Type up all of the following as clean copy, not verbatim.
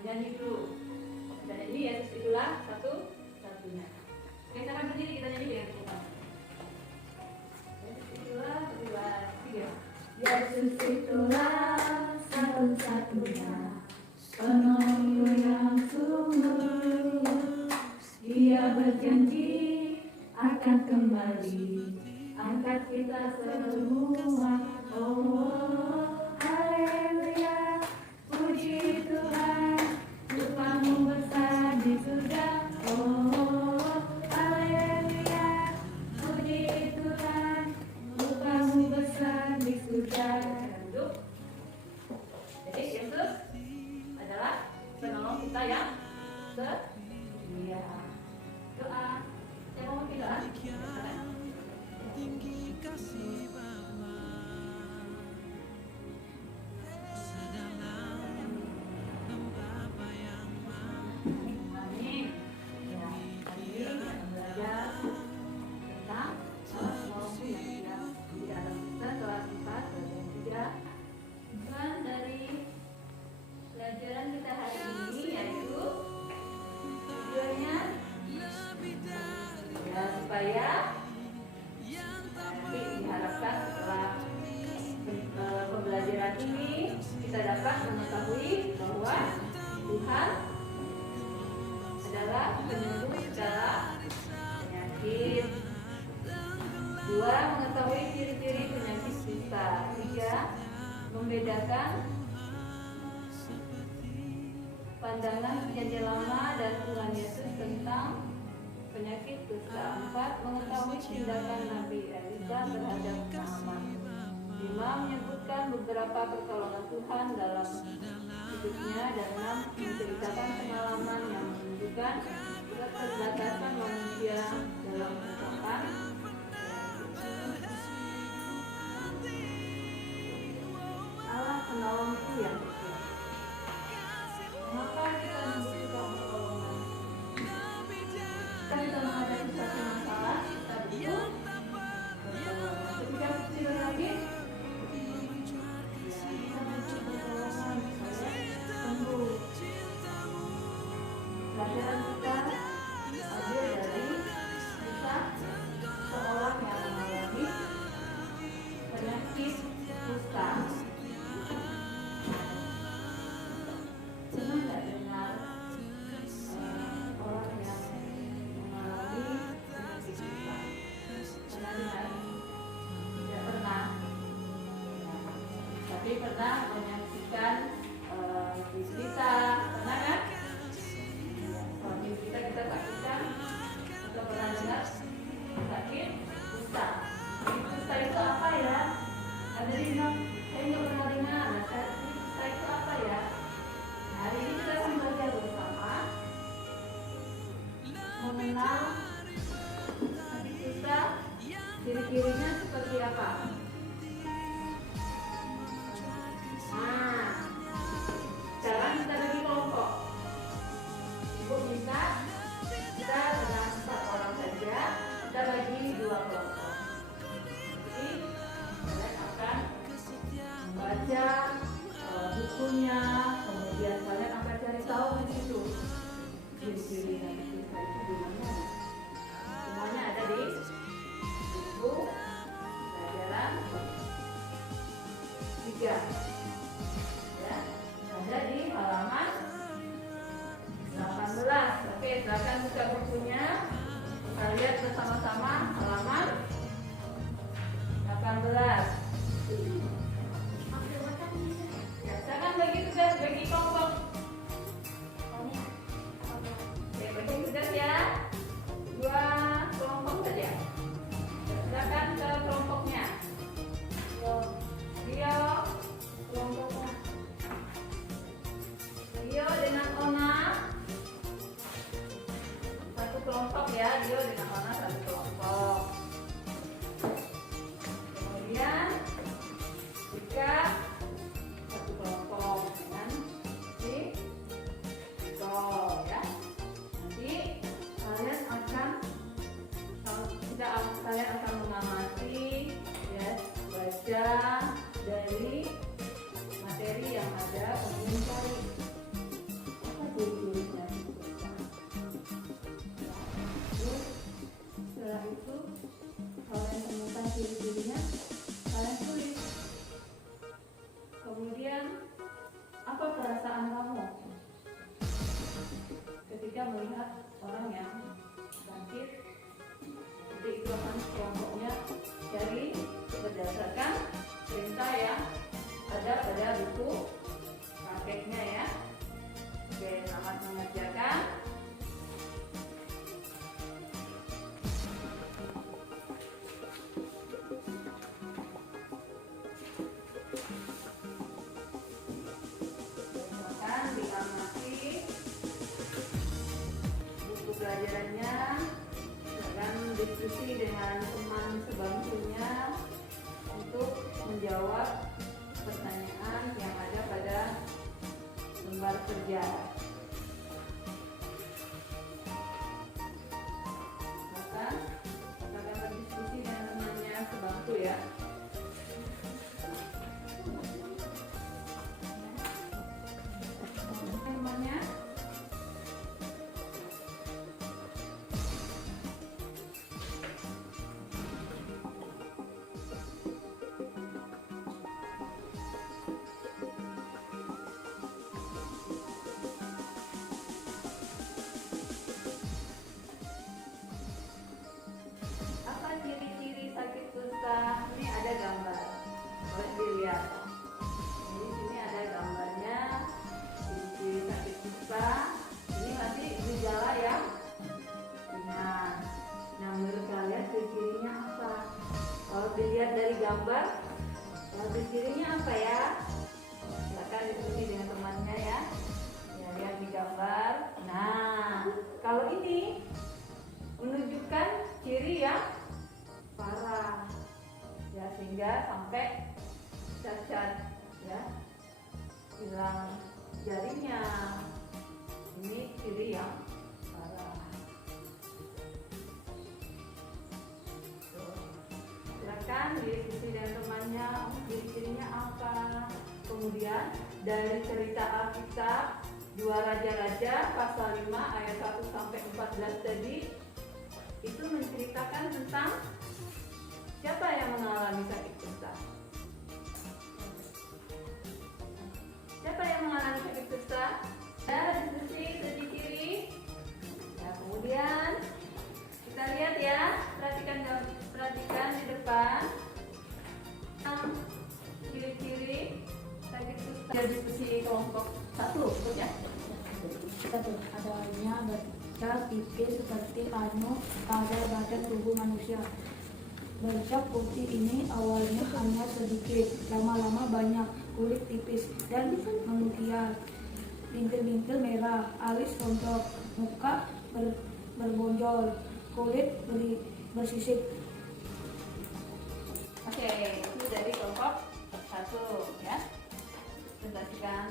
menyanyi dulu. Kita nyanyi Yesus itulah satu-satunya. Oke, silakan berdiri kita nyanyi dengan kita. Yesus itulah kedua, tiga. Yesus itulah satu-satunya penolong yang sungguh. Dia berjanji akan kembali angkat kita semua. Oh, haleluya, puji Tuhan, Tuhanmu besar di surga. Oh, haleluya, puji Tuhan, Tuhanmu besar di surga. Duduk. Jadi Yesus adalah penolong kita yang setia. Doa. Saya mau doa. Tinggi kasih Bapa sedalam Bapa yang Amin. Ya, hari ini kita belajar tentang penolong yang di dalam kita kelas 4 dan 3. Tujuan dari pelajaran kita hari ini yaitu tujuannya ya supaya nanti diharapkan setelah pembelajaran ini kita dapat mengetahui bahwa Tuhan adalah penyembuh segala penyakit. 2. Mengetahui ciri-ciri penyakit kita. 3. Membedakan pandangan perjanjian lama dan Tuhan Yesus tentang penyakit kusta. 4. Mengetahui tindakan Nabi Elisa terhadap Naaman. 5. Menyebutkan beberapa pertolongan Tuhan dalam hidupnya. Dan 6. Menceritakan pengalaman yang menunjukkan keterbatasan manusia dalam mengucapkan Allah penolong itu yang kecil. Mengapa kita membutuhkan pertolongan? Kita bisa menghadapi suatu masalah, kita butuh pertolongan. Ketika kecil lagi, kita butuh pertolongan supaya sembuh. Pelajaran kita ambil dari kisah seorang yang mengalami penyakit kusta. Pernah nggak dengar orang yang mengalami penyakit kusta? Pernah dengar? Tidak pernah. Tapi pernah menyaksikan di berita, pernah kan? Kalau di berita kita saksikan, kita pernah dengar sakit kusta. Kusta itu apa ya? Ada di bilang, saya nggak pernah dengar. Kusta itu apa ya? Hari ini kita akan belajar bersama mengenal sakit kusta, ciri-cirinya seperti apa. Nah, sekarang kita bagi kelompok. Ibu minta kita dengan 4 orang saja, kita bagi 2 kelompok. Jadi kalian akan membaca bukunya, kemudian kalian akan cari tahu di situ ciri-ciri dari kita itu di mana. Semuanya ada di buku pelajaran 3. Ya, ada di halaman 18. Oke, silakan buka bukunya. Kita lihat bersama-sama halaman 18. Jangan bagi tugas, bagi kelompok. Oke, bagi tugas ya. 2 kelompok saja. Silakan ke kelompoknya. Rio, kelompoknya. Rio dengan Ona. Satu kelompok ya, Rio dengan Ona satu kelompok. Kemudian jika satu kelompok dengan si Nicole ya. Nanti kalian akan mengamati ya, baca dari materi yang ada, kemudian cari berdiskusi dengan teman sebangkunya untuk menjawab pertanyaan yang ada pada lembar kerja. Maka kita akan berdiskusi dengan temannya sebangku ya. Temannya apa ciri-ciri sakit kusta? Ini ada gambar, boleh dilihat. Jadi sini ada gambarnya ciri-ciri sakit kusta. Ini masih gejala yang ringan. Nah, menurut kalian ciri-cirinya apa? Kalau dilihat dari gambar, ciri-cirinya apa ya? Silakan diskusi dengan temannya ya. Ya, lihat di gambar. Nah, kalau ini menunjukkan ciri yang parah ya, sehingga sampai cacat ya, hilang jarinya. Ini ciri yang parah. Tuh. Silakan diskusi dengan temannya, ciri-cirinya apa. Kemudian dari cerita Alkitab 2 Raja-Raja pasal 5 ayat 1 sampai 14 tadi itu menceritakan tentang siapa yang mengalami sakit kusta. Siapa yang mengalami sakit kusta? Ya, diskusi sebelah kiri. Ya, kemudian kita lihat ya, perhatikan di depan ciri-ciri sakit kusta. Ya, diskusi kelompok 1 ya. Adanya bercak tipis seperti panu pada badan tubuh manusia. Bercak putih ini awalnya hanya sedikit, lama-lama banyak, kulit tipis dan mengukiar, bintil-bintil merah, alis rontok, muka berbonjol, kulit bersisik. Oke, itu dari kelompok 1 ya. Presentasikan.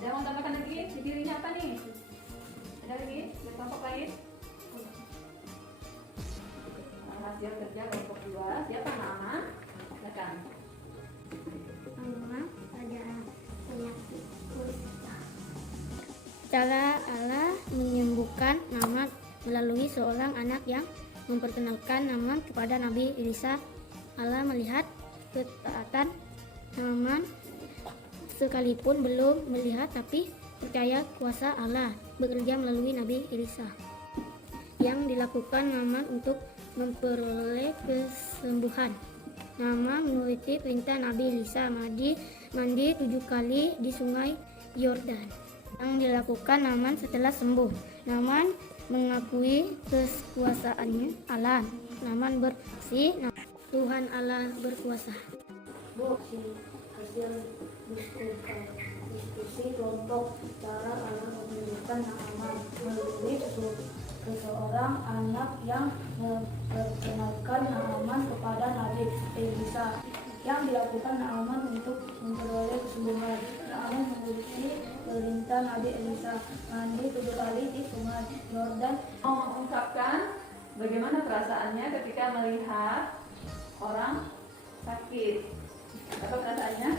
Ada yang mau tambahkan lagi? Cirinya apa nih? Ada lagi? Dari kelompok lain? Hasil kerja kelompok 2. Siapa nama? Silakan. Nama pada penyakit kusta. Cara Allah menyembuhkan Naaman melalui seorang anak yang memperkenalkan Naaman kepada Nabi Elisa. Allah melihat ketaatan Naaman sekalipun belum melihat, tapi percaya kuasa Allah bekerja melalui Nabi Elisa. Yang dilakukan Naaman untuk memperoleh kesembuhan. Naaman menuruti perintah Nabi Elisa mandi 7 kali di sungai Yordan. Yang dilakukan Naaman setelah sembuh. Naaman mengakui kekuasaannya Allah. Naaman bersaksi, Tuhan Allah berkuasa. Bu, hasil diskusi kelompok cara Allah menunjukkan Naaman melalui seseorang anak yang memperkenalkan Naaman kepada Nabi Elisa. Yang dilakukan Naaman untuk memperoleh kesembuhan. Naaman mengikuti perintah Nabi Elisa mandi 7 kali di sungai Yordan. Mau mengungkapkan bagaimana perasaannya ketika melihat orang sakit. Apa perasaannya?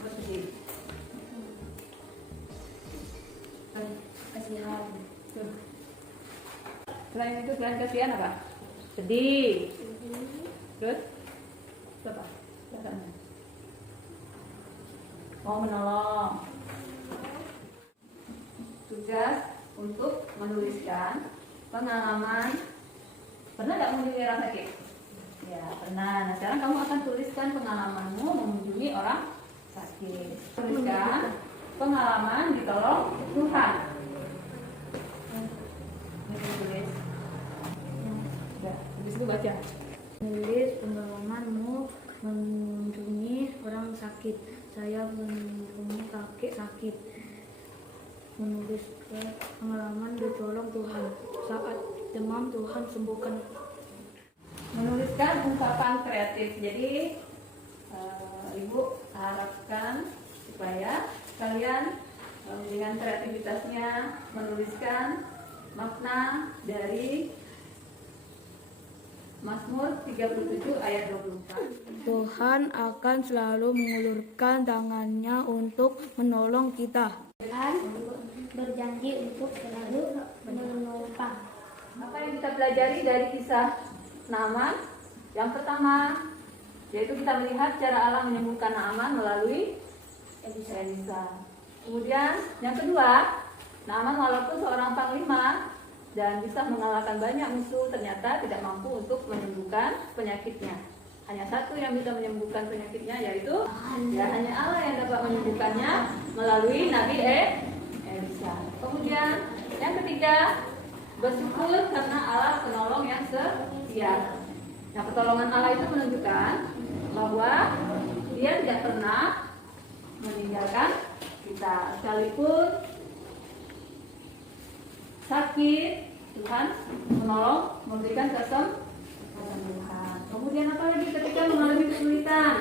Sedih. Kasihan. Selain itu, selain kasihan apa? Sedih. Terus? Apa? Perasaannya? Mau menolong. Tugas untuk menuliskan pengalaman. Pernah nggak mengunjungi orang sakit? Ya, pernah. Nah, sekarang kamu akan tuliskan pengalamanmu mengunjungi orang sakit. Tuliskan pengalaman ditolong Tuhan. Tulis. Ya, tulis dulu baca. Menulis pengalamanmu mengunjungi orang sakit. Saya mengunjungi kakek sakit. Menulis pengalaman ditolong Tuhan saat demam Tuhan sembuhkan. Menuliskan ungkapan kreatif. Jadi Ibu harapkan supaya kalian dengan kreativitasnya menuliskan makna dari Mazmur 37 ayat 24. Tuhan akan selalu mengulurkan tangannya untuk menolong kita. Tuhan berjanji untuk selalu menopang. Apa yang kita pelajari dari kisah Naaman? Yang pertama, yaitu kita melihat cara Allah menyembuhkan Naaman melalui Elisa. Kemudian yang kedua, Naaman walaupun seorang panglima dan bisa mengalahkan banyak musuh, ternyata tidak mampu untuk menyembuhkan penyakitnya. Hanya satu yang bisa menyembuhkan penyakitnya, yaitu hanya Allah yang dapat menyembuhkannya melalui Nabi Elisa. Kemudian yang ketiga, bersyukur karena Allah penolong yang setia. Nah, pertolongan Allah itu menunjukkan bahwa Dia tidak pernah meninggalkan kita, sekalipun sakit, Tuhan menolong, memberikan kesembuhan. Kemudian apa lagi ketika mengalami kesulitan?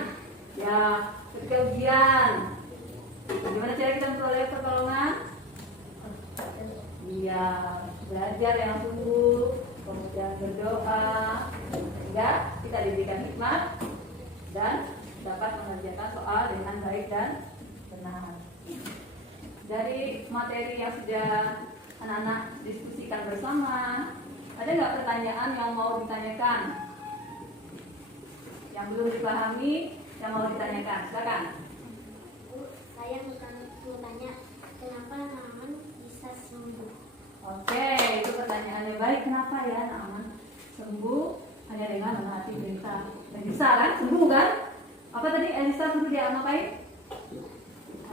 Ya, ketika ujian. Bagaimana cara kita memperoleh pertolongan? Iya, belajar yang sungguh, kemudian berdoa, sehingga kita diberikan hikmat dan dapat mengerjakan soal dengan baik dan benar. Dari materi yang sudah anak-anak diskusikan bersama, ada nggak pertanyaan yang mau ditanyakan? Yang belum dipahami, yang mau ditanyakan? Silakan. Saya mau tanya, kenapa Naaman bisa sembuh? Oke, itu pertanyaan yang baik. Kenapa ya Naaman sembuh hanya dengan menaati perintah Elisa, kan? Sembuh kan? Apa tadi Elisa suruh dia ngapain?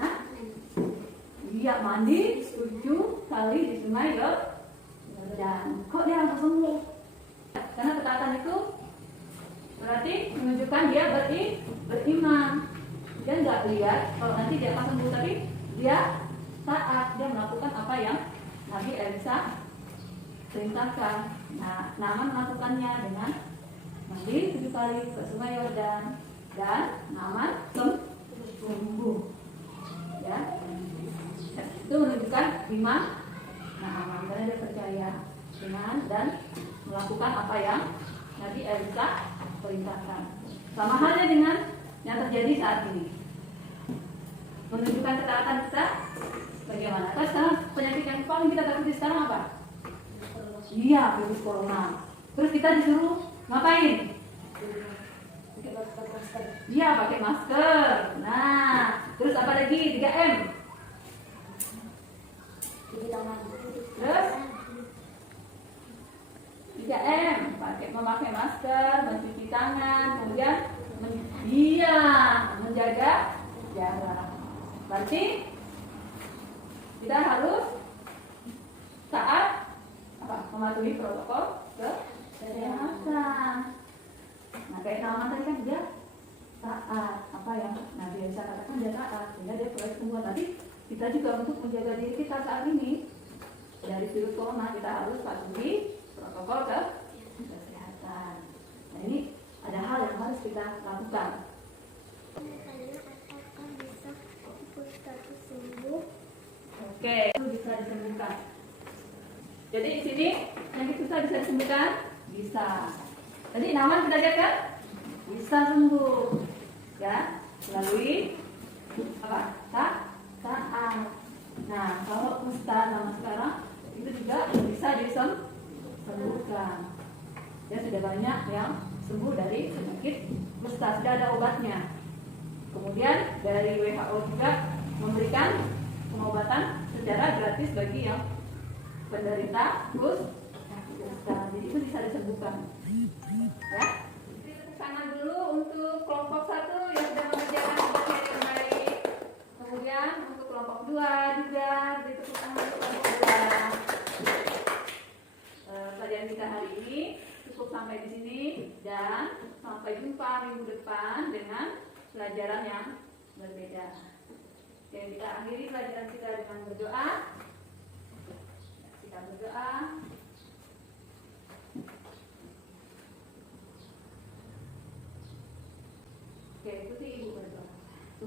Hah? Dia mandi 7 kali di sungai Yordan. Kok dia langsung sembuh? Karena ketaatan itu berarti menunjukkan dia beriman. Dia nggak lihat kalau nanti dia akan sembuh, tapi dia taat, dia melakukan apa yang Nabi Elisa perintahkan. Nah, Naaman melakukannya dengan mandi 7 kali ke sungai Yordan dan Naaman sembuh. Ya, itu menunjukkan iman Naaman karena dia percaya dengan dan melakukan apa yang Nabi Elisa perintahkan. Sama halnya dengan yang terjadi saat ini. Menunjukkan ketaatan kita bagaimana? Terus sekarang penyakit yang paling kita takuti sekarang apa? Iya, virus corona. Terus kita disuruh ngapain? Iya, pakai masker. Nah, terus apa lagi? 3M. Terus 3M, memakai masker, mencuci tangan, kemudian menjaga jarak. Berarti kita harus taat mematuhi protokol kesehatan. Nah, kayak Naaman tadi kan dia taat apa yang Nabi Elisa katakan, dia taat sehingga dia boleh sembuh. Tapi kita juga untuk menjaga diri kita saat ini dari virus corona, kita harus patuhi protokol kesehatan. Nah, ini ada hal yang harus kita lakukan. Apakah bisa kusta sembuh? Oke, itu bisa disembuhkan. Jadi di sini penyakit kusta bisa disembuhkan? Bisa. Tadi Naaman kita lihat kan? Bisa sembuh. Ya, melalui apa? Taat. Nah, kalau kusta zaman sekarang itu juga bisa disembuhkan. Ya, sudah banyak yang sembuh dari penyakit kusta, sudah ada obatnya. Kemudian dari WHO juga memberikan pengobatan secara gratis bagi yang penderita kusta. Jadi itu bisa disembuhkan. Ya. Sana dulu untuk kelompok 1 yang sudah mengerjakan tugasnya dengan baik. Kemudian untuk kelompok 2 juga ditepuk tangan untuk kelompok 2. Pelajaran kita hari ini cukup sampai di sini dan sampai jumpa minggu depan dengan pelajaran yang berbeda. Oke, kita akhiri pelajaran kita dengan berdoa. Kita berdoa.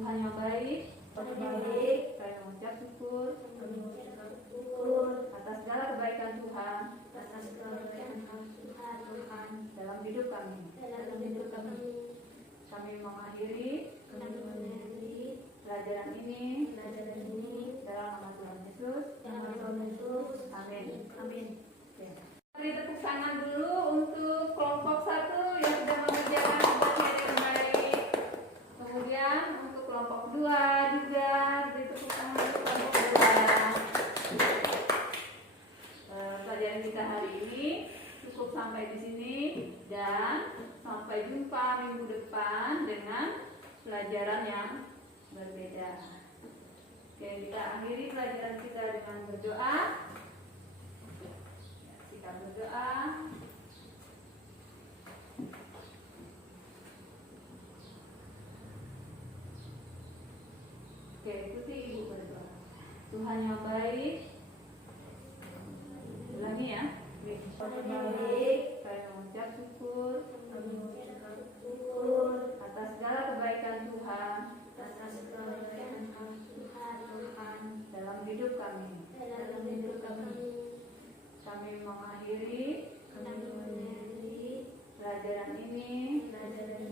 Tuhan yang baik, Kami saya mengucap syukur mengucap syukur atas segala kebaikan Tuhan atas kebaikan Tuhan dalam hidup kami. dalam hidup kami. Kami mengakhiri Kami mengakhiri pelajaran ini pelajaran ini dalam nama Tuhan Yesus. dalam nama Tuhan Yesus. Amin. Amin. Beri tepuk tangan dulu untuk kelompok 1 yang sudah mengerjakan tugasnya dengan baik. Kemudian untuk kelompok 2 juga beri tepuk tangan untuk kelompok 2. Pelajaran kita hari ini cukup sampai di sini dan sampai jumpa minggu depan dengan pelajaran yang berbeda. Oke, kita akhiri pelajaran kita dengan berdoa. Kita berdoa. Oke, ikuti Ibu berdoa. Tuhan yang baik. Ulangi ya. Tuhan yang baik, Saya mengucap syukur kami mengucap syukur atas segala kebaikan Tuhan atas kebaikan Tuhan dalam hidup kami. dalam hidup kami. Kami mengakhiri Kami mengakhiri pelajaran ini pelajaran